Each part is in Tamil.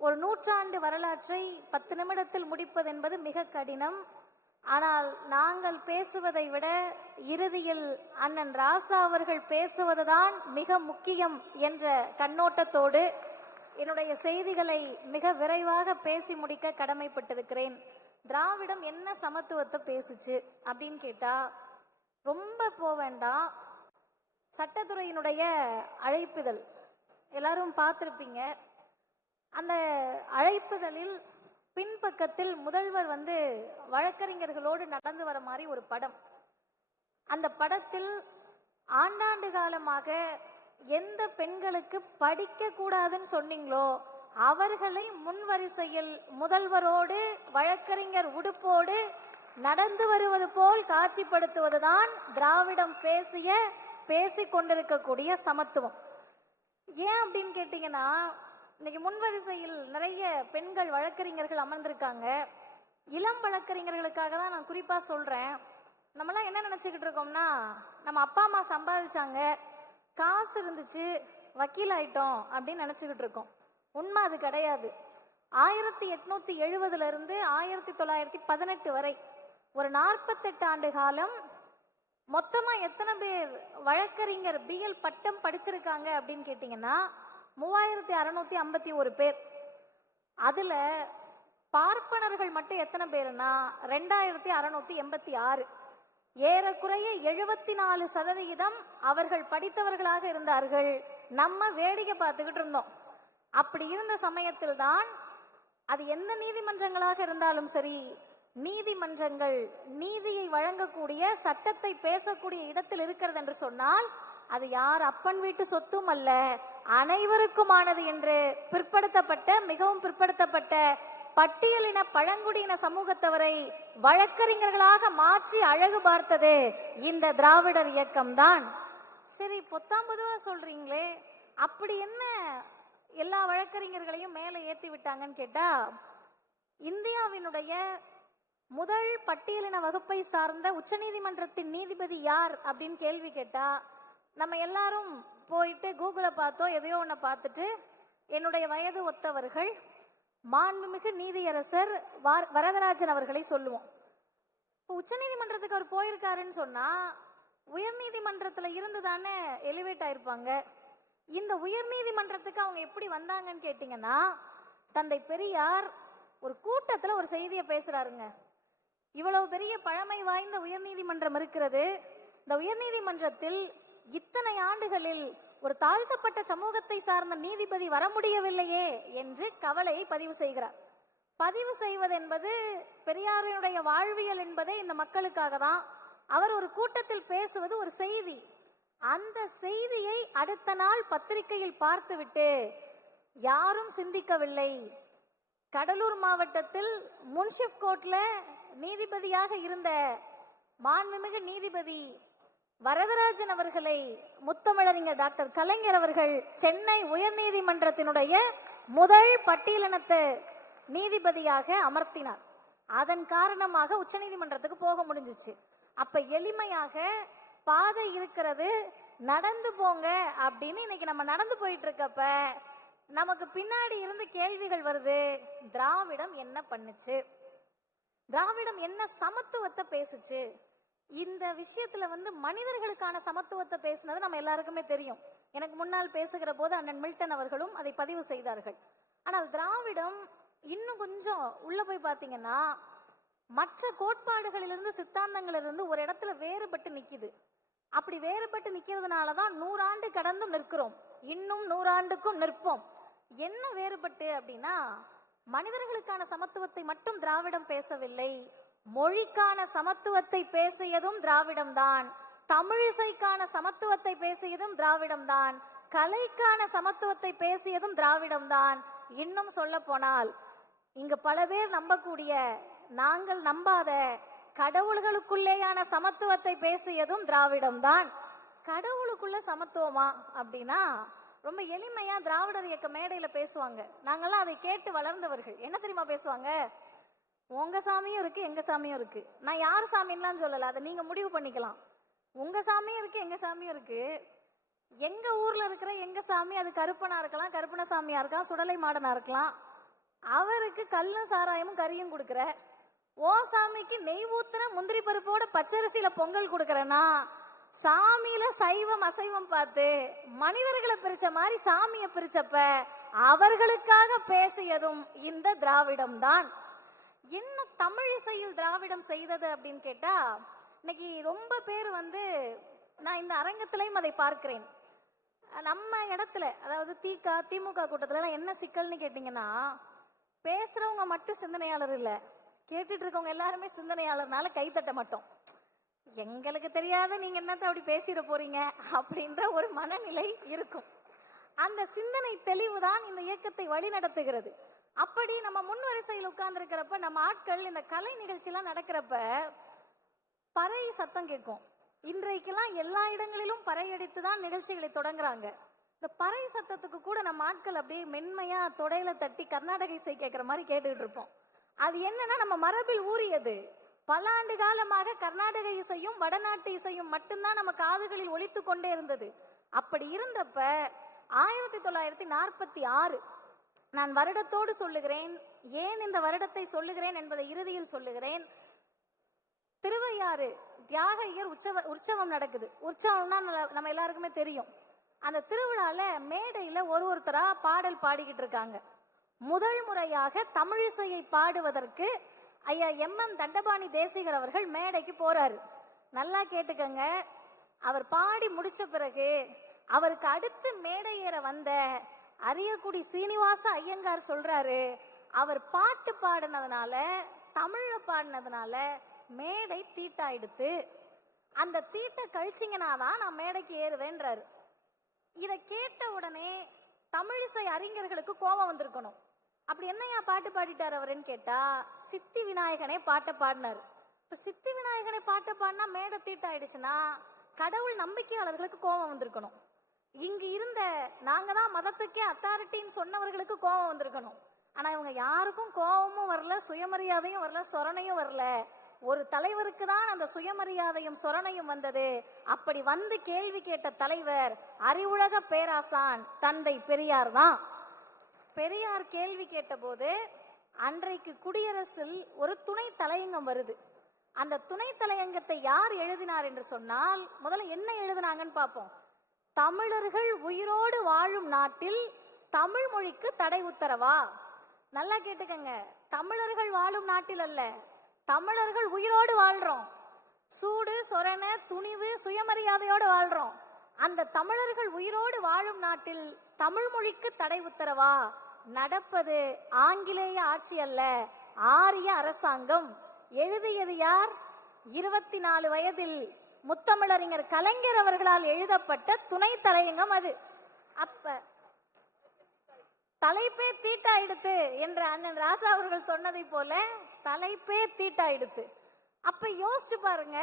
ஒரு நூற்றாண்டு வரலாற்றை 10 நிமிடத்தில் முடிப்பது என்பது மிக கடினம். ஆனால் நாங்கள் பேசுவதை விட இறுதியில் அண்ணன் ராசா அவர்கள் பேசுவதுதான் மிக முக்கியம் என்ற கண்ணோட்டத்தோடு என்னுடைய செய்திகளை மிக விரைவாக பேசி முடிக்க கடமைப்பட்டிருக்கிறேன். திராவிடம் என்ன சமத்துவத்தை பேசுச்சு அப்படின்னு கேட்டா ரொம்ப போக வேண்டாம். சட்டத்துறையினுடைய அழைப்புதல் எல்லாரும் பார்த்துருப்பீங்க. அந்த அழைப்புதலில் பின்பக்கத்தில் முதல்வர் வழக்கறிஞர்களோடு நடந்து வர மாதிரி ஒரு படம். அந்த படத்தில் ஆண்டாண்டு காலமாக எந்த பெண்களுக்கு படிக்க கூடாதுன்னு சொன்னீங்களோ அவர்களை முன்வரிசையில் முதல்வரோடு வழக்கறிஞர் உடுப்போடு நடந்து வருவது போல் காட்சிப்படுத்துவதுதான் திராவிடம் பேசிக் கொண்டிருக்கக்கூடிய சமத்துவம். ஏன் அப்படின்னு கேட்டீங்கன்னா, இன்னைக்கு முன்வரிசையில் நிறைய பெண்கள் வழக்கறிஞர்கள் அமர்ந்திருக்காங்க. இளம் வழக்கறிஞர்களுக்காக தான் நான் குறிப்பா சொல்றேன். நம்மளாம் என்ன நினைச்சுக்கிட்டு இருக்கோம்னா, நம்ம அப்பா அம்மா சம்பாதிச்சாங்க, காசு இருந்துச்சு, வக்கீல் ஆயிட்டோம் அப்படின்னு நினைச்சுக்கிட்டு இருக்கோம். உண்மை அது கிடையாது. 1870 இருந்து 1918 வரை ஒரு 48 ஆண்டு காலம் மொத்தமா எத்தனை பேர் வழக்கறிஞர் பிஎல் பட்டம் படிச்சிருக்காங்க அப்படின்னு கேட்டீங்கன்னா 3651 பேர். அதுல பார்ப்பனர்கள் மட்டும் எத்தனை பேருன்னா 2686. ஏறக்குறைய 74% அவர்கள் படித்தவர்களாக இருந்தார்கள். நம்ம வேடிக்கை பார்த்துக்கிட்டு இருந்தோம். அப்படி இருந்த சமயத்தில் தான் அது எந்த நீதிமன்றங்களாக இருந்தாலும் சரி, நீதிமன்றங்கள் நீதியை வழங்கக்கூடிய சட்டத்தை பேசக்கூடிய இடத்தில் இருக்கிறது என்று சொன்னால் அது யார் அப்பன் வீட்டு சொத்தும் அல்ல, அனைவருக்குமானது என்று மிகவும் பிற்படுத்தப்பட்ட பட்டியலின பழங்குடியின சமூகத்தவரை வழக்கறிஞர்களாக மாற்றி அழகு பார்த்தது இந்த திராவிடர் இயக்கம்தான். சரி, பொத்தாம்பதுவா சொல்றீங்களே, அப்படி என்ன எல்லா வழக்கறிஞர்களையும் மேலே ஏத்தி விட்டாங்கன்னு கேட்டா, இந்தியாவினுடைய முதல் பட்டியலின வகுப்பை சார்ந்த உச்சநீதிமன்றத்தின் நீதிபதி யார் அப்படின்னு கேள்வி கேட்டா நம்ம எல்லாரும் போயிட்டு கூகுளை பார்த்தோ எதையோ ஒன்ன பார்த்துட்டு என்னுடைய வயது ஒத்தவர்கள் மாண்புமிகு நீதியரசர் வரதராஜன் அவர்களை சொல்லுவோம். உச்சநீதிமன்றத்துக்கு அவர் போயிருக்காருன்னு சொன்னா உயர் நீதிமன்றத்துல இருந்து தானே எலிவேட் ஆயிருப்பாங்க. இந்த உயர் நீதிமன்றத்துக்கு அவங்க எப்படி வந்தாங்கன்னு கேட்டீங்கன்னா, தந்தை பெரியார் ஒரு கூட்டத்துல ஒரு செய்தியை பேசுறாருங்க. இவ்வளவு பெரிய பழமை வாய்ந்த உயர்நீதிமன்றம் இருக்கிறது, இந்த உயர்நீதிமன்றத்தில் இத்தனை ஆண்டுகளில் ஒரு தாழ்த்தப்பட்ட சமூகத்தை சார்ந்த நீதிபதி வர முடியவில்லையே என்று கவலையை பதிவு செய்கிறார். பதிவு செய்வது என்பது பெரியாரினுடைய வாழ்வியல் என்பதே இந்த மக்களுக்காக தான். அவர் ஒரு கூட்டத்தில் பேசுவது ஒரு செய்தி. அந்த செய்தியை அடுத்த நாள் பத்திரிகையில் பார்த்துவிட்டு யாரும் சிந்திக்கவில்லை. கடலூர் மாவட்டத்தில் முன்சிப் கோர்ட்ல நீதிபதியாக இருந்த மாண்புமிகு நீதிபதி வரதராஜன் அவர்களை முத்தமிழறிஞர் டாக்டர் கலைஞர் அவர்கள் சென்னை உயர்நீதிமன்றத்தினுடைய முதல் பட்டியலினத்து நீதிபதியாக அமர்த்தினார். அதன் காரணமாக உச்சநீதிமன்றத்துக்கு போக முடிஞ்சிச்சு. அப்ப எளிமையாக பாதை இருக்கிறது, நடந்து போங்க அப்படின்னு இன்னைக்கு நம்ம நடந்து போயிட்டு இருக்கப்ப நமக்கு பின்னாடி இருந்து கேள்விகள் வருது. திராவிடம் என்ன பண்ணுச்சு? திராவிடம் என்ன சமத்துவத்தை பேசுச்சு? இந்த விஷயத்துல மனிதர்களுக்கான சமத்துவத்தை பேசினது நம்ம எல்லாருக்குமே தெரியும். எனக்கு முன்னால் பேசுகிற போது அண்ணன் மில்டன் அவர்களும் அதை பதிவு செய்தார்கள். ஆனால் திராவிடம் இன்னும் கொஞ்சம் உள்ள போய் பார்த்தீங்கன்னா மற்ற கோட்பாடுகளிலிருந்து சித்தாந்தங்களிலிருந்து ஒரு இடத்துல வேறுபட்டு நிக்குது. அப்படி வேறுபட்டு நிக்கிறதுனாலதான் 100 ஆண்டு கடந்தும் நிற்கிறோம், இன்னும் 100 ஆண்டுக்கும் நிற்போம். என்ன வேறுபட்டு அப்படின்னா, மனிதர்களுக்கான சமத்துவத்தை மட்டும் திராவிடம் பேசவில்லை, மொழிக்கான சமத்துவத்தை பேசியதும் திராவிடம் தான், தமிழிசைக்கான சமத்துவத்தை பேசியதும் திராவிடம் தான், கலைக்கான சமத்துவத்தை பேசியதும் திராவிடம் தான். இன்னும் சொல்ல போனால் இங்கு பல பேர் நம்பக்கூடிய, நாங்கள் நம்பாத கடவுள்களுக்குள்ளேயான சமத்துவத்தை பேசியதும் திராவிடம் தான். கடவுளுக்குள்ள சமத்துவமா அப்படின்னா ரொம்ப எளிமையா திராவிடர் இயக்க மேடையில பேசுவாங்க. நாங்கெல்லாம் அதை கேட்டு வளர்ந்தவர்கள். என்ன தெரியுமா பேசுவாங்க? உங்க சாமியும் இருக்கு, எங்க சாமியும் இருக்கு. நான் யார் சாமின்லாம் சொல்லல, அதை நீங்க முடிவு பண்ணிக்கலாம். உங்க சாமியும் இருக்கு, எங்க சாமியும் இருக்கு. எங்க ஊர்ல இருக்கிற எங்க சாமி அது கருப்பனா இருக்கலாம், கருப்பண சாமியா இருக்கலாம், சுடலை மாடனா இருக்கலாம். அவருக்கு கல்லும் சாராயமும் கறியும் கொடுக்குற, ஓ சாமிக்கு நெய் ஊத்துற முந்திரி பருப்போட பச்சரிசியில பொங்கல் கொடுக்கறனா, சாமியில சைவம் அசைவம் பார்த்து மனிதர்களை பிரிச்ச மாதிரி சாமிய பிரிச்சப்ப அவர்களுக்காக பேசியதும் இந்த திராவிடம் தான். என்ன தமிழ் இசையில் திராவிடம் செய்தது அப்படின்னு கேட்டா, இன்னைக்கு ரொம்ப பேர் நான் இந்த அரங்கத்திலையும் அதை பார்க்கிறேன். நம்ம இடத்துல, அதாவது திமுக கூட்டத்துல என்ன சிக்கல்னு கேட்டீங்கன்னா, பேசுறவங்க மட்டும் சிந்தனையாளர் இல்ல, கேட்டுட்டு இருக்கவங்க எல்லாருமே சிந்தனையாளர்னால கைத்தட்ட மாட்டோம். எங்களுக்கு தெரியாத நீங்க என்னத்த அப்படி பேசிட போறீங்க அப்படின்ற ஒரு மனநிலை இருக்கும். அந்த சிந்தனை தெளிவுதான் இந்த இயக்கத்தை வழி நடத்துகிறது. அப்படி நம்ம முன் வரிசையில் உட்கார்ந்து இருக்கிறப்ப, நம்ம ஆட்கள் இந்த கலை நிகழ்ச்சி எல்லாம் நடக்கிறப்ப பறை சத்தம் கேட்கும். இன்றைக்கெல்லாம் எல்லா இடங்களிலும் பறை அடித்து தான் நிகழ்ச்சிகளை தொடங்குறாங்க. இந்த பறை சத்தத்துக்கு கூட நம்ம ஆட்கள் அப்படியே மென்மையா தொடையில தட்டி கர்நாடக இசை கேட்கிற மாதிரி கேட்டுக்கிட்டு இருப்போம். அது என்னன்னா நம்ம மரபில் ஊறியது. பல ஆண்டு காலமாக கர்நாடக இசையும் வடநாட்டு இசையும் மட்டும்தான் நம்ம காதுகளில் ஒலித்து கொண்டே இருந்தது. அப்படி இருந்தப்ப 1946, நான் வருடத்தோடு சொல்லுகிறேன், ஏன் இந்த வருடத்தை சொல்லுகிறேன் என்பதை இறுதியில் சொல்லுகிறேன். திருவையாறு தியாகையர் உற்சவம் நடக்குது. உற்சவம்னா நம்ம எல்லாருக்குமே தெரியும். அந்த திருவிழால மேடையில ஒருத்தரா பாடல் பாடிக்கிட்டு இருக்காங்க. முதல் முறையாக தமிழிசையை பாடுவதற்கு ஐயா MM தண்டபாணி தேசிகர் அவர்கள் மேடைக்கு போறாரு. நல்லா கேட்டுக்கங்க. அவர் பாடி முடிச்ச பிறகு அவருக்கு அடுத்து மேடை ஏற வந்த அரியக்குடி சீனிவாச ஐயங்கார் சொல்றாரு, அவர் பாட்டு பாடினதுனால, தமிழ்ல பாடினதுனால மேடை தீட்டாயிடுத்து, அந்த தீட்டை கழிச்சிங்கனாதான் நான் மேடைக்கு ஏறுவேன்றாரு. இதை கேட்ட உடனே தமிழிசை அறிஞர்களுக்கு கோபம் வந்திருக்கணும். அப்படி என்னையா பாட்டு பாடிட்டார் அவருன்னு கேட்டா, சித்தி விநாயகனே பாட்டை பாடினார். இப்ப சித்தி விநாயகனை பாட்டை பாடினா மேடை தீட்டாயிடுச்சுன்னா கடவுள் நம்பிக்கையாளர்களுக்கு கோபம் வந்திருக்கணும். இங்க இருந்த நாங்க தான் மதத்துக்கே அத்தாரிட்டின்னு சொன்னவர்களுக்கு கோபம் வந்திருக்கணும். ஆனா இவங்க யாருக்கும் கோபமும் வரல, சுயமரியாதையும் வரல, சொரணையும் வரல. ஒரு தலைவருக்கு தான் அந்த சுயமரியாதையும் சொரணையும் வந்தது. அப்படி வந்து கேள்வி கேட்ட தலைவர் அறிவுலக பேராசான் தந்தை பெரியார் தான். பெரியார் கேள்வி கேட்ட போது அன்றைக்கு குடியரசில் ஒரு துணை தலையங்கம் வருது. அந்த துணை தலையங்கத்தை யார் எழுதினார் என்று சொன்னால், முதல்ல என்ன எழுதினாங்கன்னு பார்ப்போம். தமிழர்கள் உயிரோடு வாழும் நாட்டில் தமிழ் மொழிக்கு தடை உத்தரவா? நல்லா கேட்டுக்கங்க. தமிழர்கள் வாழும் நாட்டில் அல்ல, தமிழர்கள் உயிரோடு வாழ்றோம். சூடு சொரண துணிவு சுயமரியாதையோடு வாழ்றோம். அந்த தமிழர்கள் உயிரோடு வாழும் நாட்டில் தமிழ் மொழிக்கு தடை உத்தரவா? நடப்பது ஆங்கிலேய ஆட்சி அல்ல, ஆரிய அரசாங்கம். எழுதியது யார்? 24 வயதில் முத்தமிழறிஞர் கலைஞர் அவர்களால் எழுதப்பட்ட துணை தலையங்கம் அது. அப்ப தலைப்பே தீட்டாயிடுத்து என்று அண்ணன் ராசா அவர்கள் சொன்னதை போல தலைப்பே தீட்டாயிடுத்து. அப்ப யோசிச்சு பாருங்க,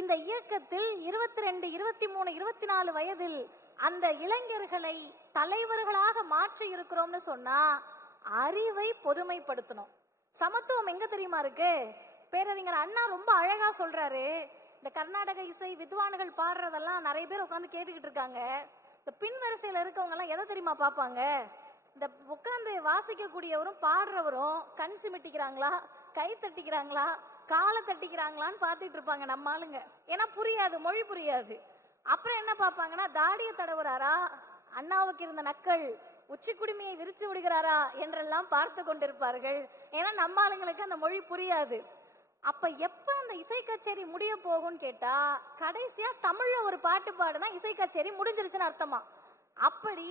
இந்த இயக்கத்தில் 22, 23, 24 வயதில் அந்த இளைஞர்களை தலைவர்களாக மாற்றி இருக்கிறோம்னு சொன்னா அறிவை பொதுமைப்படுத்தணும். சமத்துவம் எங்க தெரியுமா இருக்கு? பேரறிஞர் அண்ணா ரொம்ப அழகா சொல்றாரு. இந்த கர்நாடக இசை வித்வான்கள் பாடுறதெல்லாம் நிறைய பேர் உட்காந்து கேட்டுக்கிட்டு இருக்காங்க. இந்த பின் வரிசையில இருக்கவங்க எல்லாம் எதை தெரியுமா பார்ப்பாங்க? இந்த உட்காந்து வாசிக்கக்கூடியவரும் பாடுறவரும் கண் சிமிட்டிக்கிறாங்களா, கை தட்டிக்கிறாங்களா, காலை தட்டிக்கிறாங்களான்னு பார்த்துட்டு இருப்பாங்க நம்ம ஆளுங்க. ஏன்னா புரியாது, மொழி புரியாது. அப்புறம் என்ன பார்ப்பாங்கன்னா, தாடிய தடவுறாரா, அண்ணாவுக்கு இருந்த நக்கல் உச்சி குடுமையை விரிச்சு விடுகிறாரா என்றெல்லாம் பார்த்து கொண்டிருப்பார்கள். ஏன்னா நம்ம ஆளுங்களுக்கு அந்த மொழி புரியாது. அப்ப எப்ப அந்த இசை கச்சேரி முடிய போகும்னு கேட்டா, கடைசியா தமிழ்ல ஒரு பாட்டு பாடுனா இசை கச்சேரி முடிஞ்சிருச்சுன்னு அர்த்தமா. அப்படி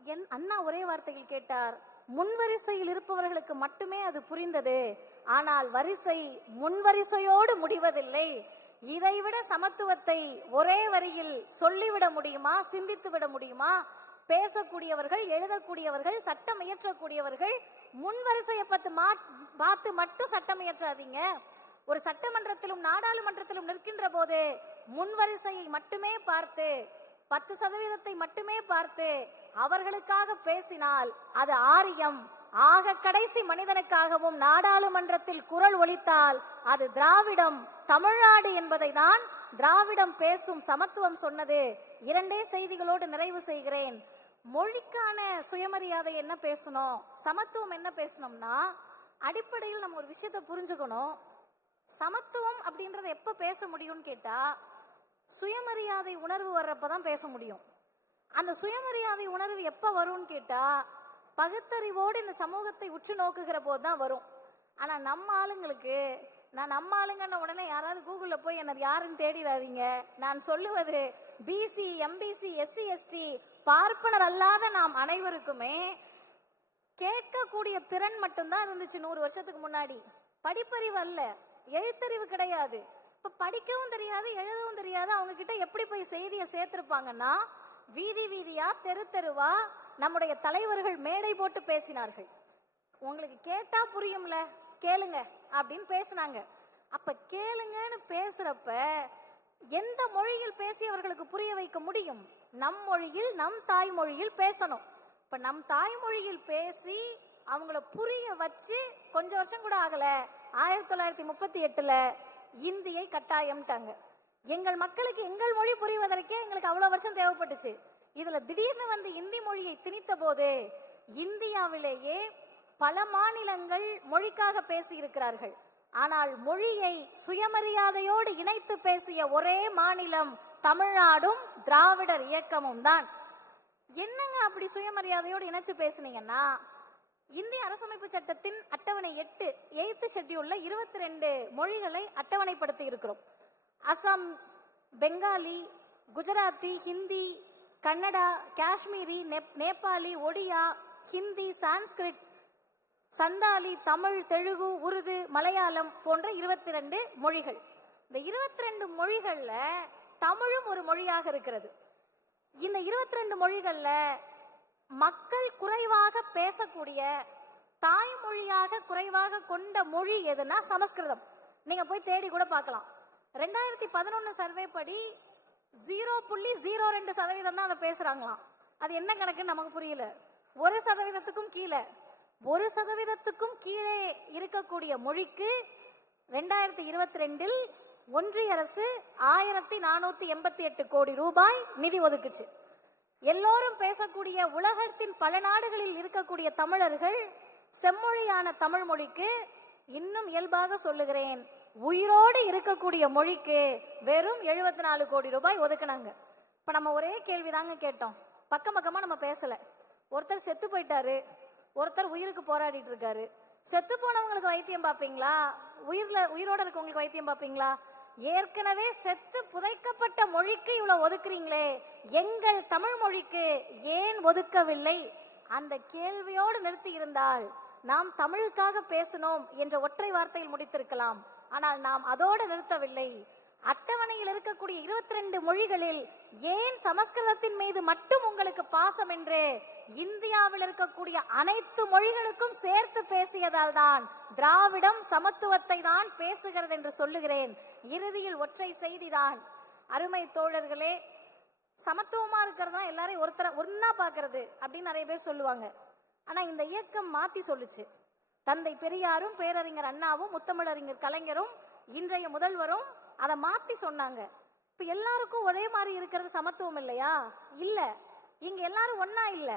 என் அண்ணா ஒரே வார்த்தையில் கேட்டார், முன்வரிசையில் இருப்பவர்களுக்கு மட்டுமே அது புரிந்தது, ஆனால் வரிசை முன்வரிசையோடு முடிவதில்லை. இதைவிட சமத்துவத்தை ஒரே வரியில் சொல்லிவிட முடியுமா, சிந்தித்து விட முடியுமா? பேசக்கூடியவர்கள், எழுதக்கூடியவர்கள், சட்டம் இயற்றக்கூடியவர்கள் முன்வரிசையை பார்த்து மட்டும் சட்டம் இயற்றாதீங்க. ஒரு சட்டமன்றத்திலும் நாடாளுமன்றத்திலும் நிற்கின்ற போது முன்வரிசையை மட்டுமே பார்த்து 10% மட்டுமே பார்த்து அவர்களுக்காக பேசினால் அது ஆரியம். ஆக கடைசி மனிதனுக்காகவும் நாடாளுமன்றத்தில் குரல் ஒலித்தால் அது திராவிடம், தமிழ்நாடு என்பதை தான் திராவிடம் பேசும் சமத்துவம் சொன்னது. 2 செய்திகளோடு நிறைவு செய்கிறேன். மொழிக்கான சுயமரியாதை என்ன பேசணும், சமத்துவம் என்ன பேசணும்னா, அடிப்படையில் நம்ம ஒரு விஷயத்தை புரிஞ்சுக்கணும். சமத்துவம் அப்படின்றத எப்ப பேச முடியும்னு கேட்டா, சுயமரியாதை உணர்வு வர்றப்பதான் பேச முடியும். அந்த சுயமரியாதை உணர்வு எப்ப வரும்னு கேட்டா, பகுத்தறிவோடு இந்த சமூகத்தை உற்று நோக்குகிற போதுதான் வரும். ஆனா நம்ம ஆளுங்களுக்கு, நான் நம்ம ஆளுங்கன்ன உடனே யாராவது கூகுள்ல போய் என்ன யாருன்னு தேடிடாதீங்க. நான் சொல்லுவது பிசி, எம்பிசி, எஸ்சி, எஸ்டி, பார்ப்பனர் அல்லாத நாம் அனைவருக்குமே கேட்கக்கூடிய திறன் மட்டும்தான் இருந்துச்சு 100 வருஷத்துக்கு முன்னாடி. படிப்பறிவு அல்ல, எழுத்தறிவு கிடையாது. இப்ப படிக்கவும் தெரியாது, எழுதவும் தெரியாது. அவங்க கிட்ட எப்படி போய் செய்தியை சேர்த்திருப்பாங்கன்னா, வீதி வீதியா, தெரு தெருவா நம்முடைய தலைவர்கள் மேடை போட்டு பேசினார்கள். உங்களுக்கு கேட்டா புரியும்ல, கேளுங்க அப்படின்னு பேசினாங்க. அப்ப கேளுங்கன்னு பேசுறப்ப எந்த மொழியில் பேசி அவர்களுக்கு புரிய வைக்க முடியும்? நம் மொழியில், நம் தாய்மொழியில் பேசணும். இப்ப நம் தாய்மொழியில் பேசி அவங்கள புரிய வச்சு கொஞ்சம் வருஷம் கூட ஆகல, 1938 இந்தியை கட்டாயம்ட்டாங்க. எங்கள் மக்களுக்கு எங்கள் மொழி புரிவதற்கே எங்களுக்கு அவ்வளவு வருஷம் தேவைப்பட்டுச்சு. இதுல திடீர்னு வந்து இந்தி மொழியை திணித்த போது இந்தியாவிலேயே பல மாநிலங்கள் மொழிக்காக பேசி இருக்கிறார்கள். ஆனால் மொழியை சுயமரியாதையோடு இணைத்து பேசிய ஒரே மாநிலம் தமிழ்நாடும் திராவிடர் இயக்கமும் தான். என்னங்க அப்படி சுயமரியாதையோடு இணைச்சு பேசுனீங்கன்னா, இந்திய அரசமைப்பு சட்டத்தின் அட்டவணை 8 ஷெட்யூல்ல 22 மொழிகளை அட்டவணைப்படுத்தி இருக்கிறோம். அசாம், பெங்காலி, குஜராத்தி, ஹிந்தி, கன்னடா, காஷ்மீரி, நேபாளி, ஒடியா, ஹிந்தி, சான்ஸ்கிரிட், சந்தாலி, தமிழ், தெலுங்கு, உருது, மலையாளம் போன்ற 22 மொழிகள். இந்த 22 மொழிகள்ல தமிழும் ஒரு மொழியாக இருக்கிறது. இந்த 22 மொழிகள்ல மக்கள் குறைவாக பேசக்கூடிய, தாய்மொழியாக குறைவாக கொண்ட மொழி எதுனா சமஸ்கிருதம். நீங்க போய் தேடி கூட பார்க்கலாம். 2011 சர்வே படி 0.02% தான் அதை பேசுறாங்களாம். அது என்ன கணக்குன்னு நமக்கு புரியல. 1%க்கும் கீழே, 1%க்கும் கீழே இருக்கக்கூடிய மொழிக்கு 2022 ஒன்றிய அரசு 1488 கோடி ரூபாய் நிதி ஒதுக்குச்சு. எல்லோரும் பேசக்கூடிய உலகத்தின் பல நாடுகளில் இருக்கக்கூடிய தமிழர்கள் செம்மொழியான தமிழ் மொழிக்கு, இன்னும் இயல்பாக சொல்லுகிறேன், உயிரோடு இருக்கக்கூடிய மொழிக்கு வெறும் 74 கோடி ரூபாய் ஒதுக்குனாங்க. இப்ப நம்ம ஒரே கேள்விதாங்க கேட்டோம். பக்கம் பக்கமா நம்ம பேசல. ஒருத்தர் செத்து போயிட்டாரு, ஒருத்தர் உயிருக்கு போராடிட்டு இருக்காரு. செத்து போனவங்களுக்கு வைத்தியம் பார்ப்பீங்களா? உயிரோட இருக்கவங்களுக்கு வைத்தியம் பார்ப்பீங்களா? ஏற்கனவே செத்து புதைக்கப்பட்ட மொழிக்கு இவ்வளவு ஒதுக்குறீங்களே, எங்கள் தமிழ் மொழிக்கு ஏன் ஒதுக்கவில்லை? அந்த கேள்வியோடு நிறுத்தி இருந்தால் நாம் தமிழுக்காக பேசணும் என்ற ஒற்றை வார்த்தையில் முடித்திருக்கலாம். ஆனால் நாம் அதோடு நிறுத்தவில்லை. அட்டவணையில் இருக்கக்கூடிய 22 மொழிகளில் ஏன் சமஸ்கிருதத்தின் மீது மட்டும் உங்களுக்கு பாசம் என்று இந்தியாவில் இருக்கக்கூடிய அனைத்து மொழிகளுக்கும் சேர்த்து பேசியதால் தான் திராவிடம் சமத்துவத்தை தான் பேசுகிறது என்று சொல்லுகிறேன். இறுதியில் ஒற்றை செய்திதான். அருமை தோழர்களே, சமத்துவமா இருக்கிறதா எல்லாரையும் ஒன்னா பாக்குறது அப்படின்னு நிறைய பேர் சொல்லுவாங்க. ஆனா இந்த இயக்கம் மாத்தி சொல்லுச்சு. தந்தை பெரியாரும், பேரறிஞர் அண்ணாவும், முத்தமிழறிஞர் கலைஞரும், இன்றைய முதல்வரும் அதை மாத்தி சொன்னாங்க. இப்ப எல்லாருக்கும் ஒரே மாதிரி இருக்கிறது சமத்துவம் இல்லையா? இல்ல. இங்க எல்லாரும் ஒன்னா இல்ல.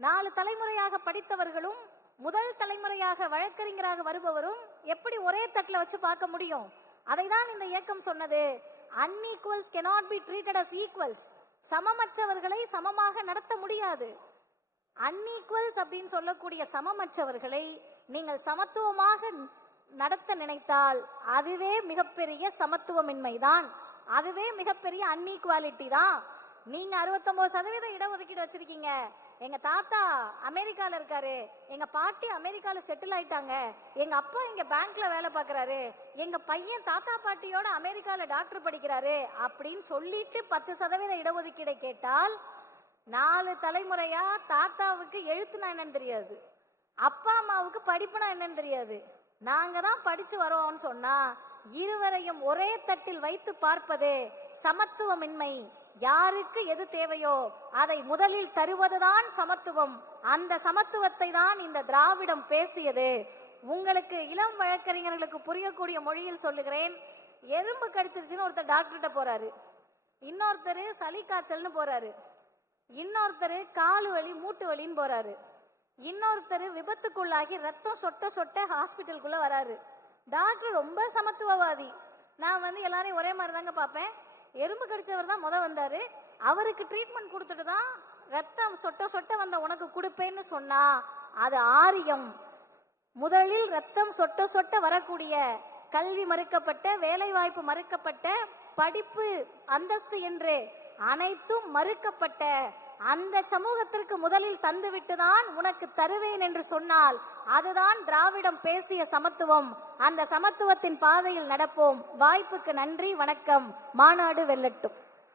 4 தலைமுறையாக படித்தவர்களும் முதல் தலைமுறையாக வழக்கறிஞராக வருபவரும் எப்படி ஒரே தட்டுல வச்சு பார்க்க முடியும்? அதை தான் இந்த இயக்கம் சொன்னது. unequals cannot be treated as equals. சமமற்றவர்களை சமமாக நடத்த முடியாது. unequals அப்படின்னு சொல்லக்கூடிய சமமற்றவர்களை நீங்கள் சமத்துவமாக நடத்த நினைத்தால் அதுவே மிகப்பெரிய சமத்துவமின்மைதான், அதுவே மிகப்பெரிய அன்இக்வாலிட்டி தான். நீங்க 69% இடஒதுக்கீடு வச்சிருக்கீங்க. எங்க தாத்தா அமெரிக்கால இருக்காரு, எங்க பாட்டி அமெரிக்கால செட்டில் ஆயிட்டாங்க, எங்க அப்பா இங்க பேங்க்ல வேலை பார்க்கறாரு, எங்க பையன் தாத்தா பாட்டியோட அமெரிக்கால டாக்டர் படிக்கிறாரு அப்படின்னு சொல்லிட்டு 10% இடஒதுக்கீடை கேட்டால் 4 தலைமுறையா தாத்தாவுக்கு எழுத்துனா என்னன்னு தெரியாது, அப்பா அம்மாவுக்கு படிப்புனா என்னன்னு தெரியாது. நாங்க தான் படிச்சு வரோம்னு சொன்னா இருவரையும் ஒரே தட்டில் வைத்து பார்ப்பது சமத்துவமின்மை. யாருக்கு எது தேவையோ அதை முதலில் தருவதுதான் சமத்துவம். அந்த சமத்துவத்தை தான் இந்த திராவிடம் பேசியது. உங்களுக்கு இளம் வழக்கறிஞர்களுக்கு புரியக்கூடிய மொழியில் சொல்லுகிறேன். எறும்பு கடிச்சிருச்சுன்னு ஒருத்தர் டாக்டர்கிட்ட போறாரு, இன்னொருத்தர் சளி காய்ச்சல்னு போறாரு. இன்னொருத்தர் காலு வலி மூட்டு வலின்னு போறாரு. இன்னொருத்தர் விபத்துக்குள்ளாகி ரத்தம் சொட்ட சொட்ட ஹாஸ்பிட்டலுக்குள்ள வராரு. டாக்டர் ரொம்ப சமத்துவவாதி. நான் எல்லாரையும் ஒரே மாதிரி தாங்க பார்ப்பேன். எறும்பு கடிச்சவர் தான் வந்தாரு. அவருக்கு ட்ரீட்மெண்ட் கொடுத்துட்டு தான் ரத்தம் சொட்ட சொட்ட வந்த உனக்கு கொடுப்பேன்னு சொன்னா அது ஆரியம். முதலில் ரத்தம் சொட்ட சொட்ட வரக்கூடிய கல்வி மறுக்கப்பட்ட, வேலை வாய்ப்பு மறுக்கப்பட்ட, படிப்பு அந்தஸ்து என்று அனைத்தும் மறுக்கப்பட்ட அந்த சமூகத்திற்கு முதலில் தந்துவிட்டுதான் உனக்கு தருவேன் என்று சொன்னால் அதுதான் திராவிடம் பேசிய சமத்துவம். அந்த சமத்துவத்தின் பாதையில் நடப்போம். வாய்ப்புக்கு நன்றி, வணக்கம். மாநாடு வெல்லட்டும்.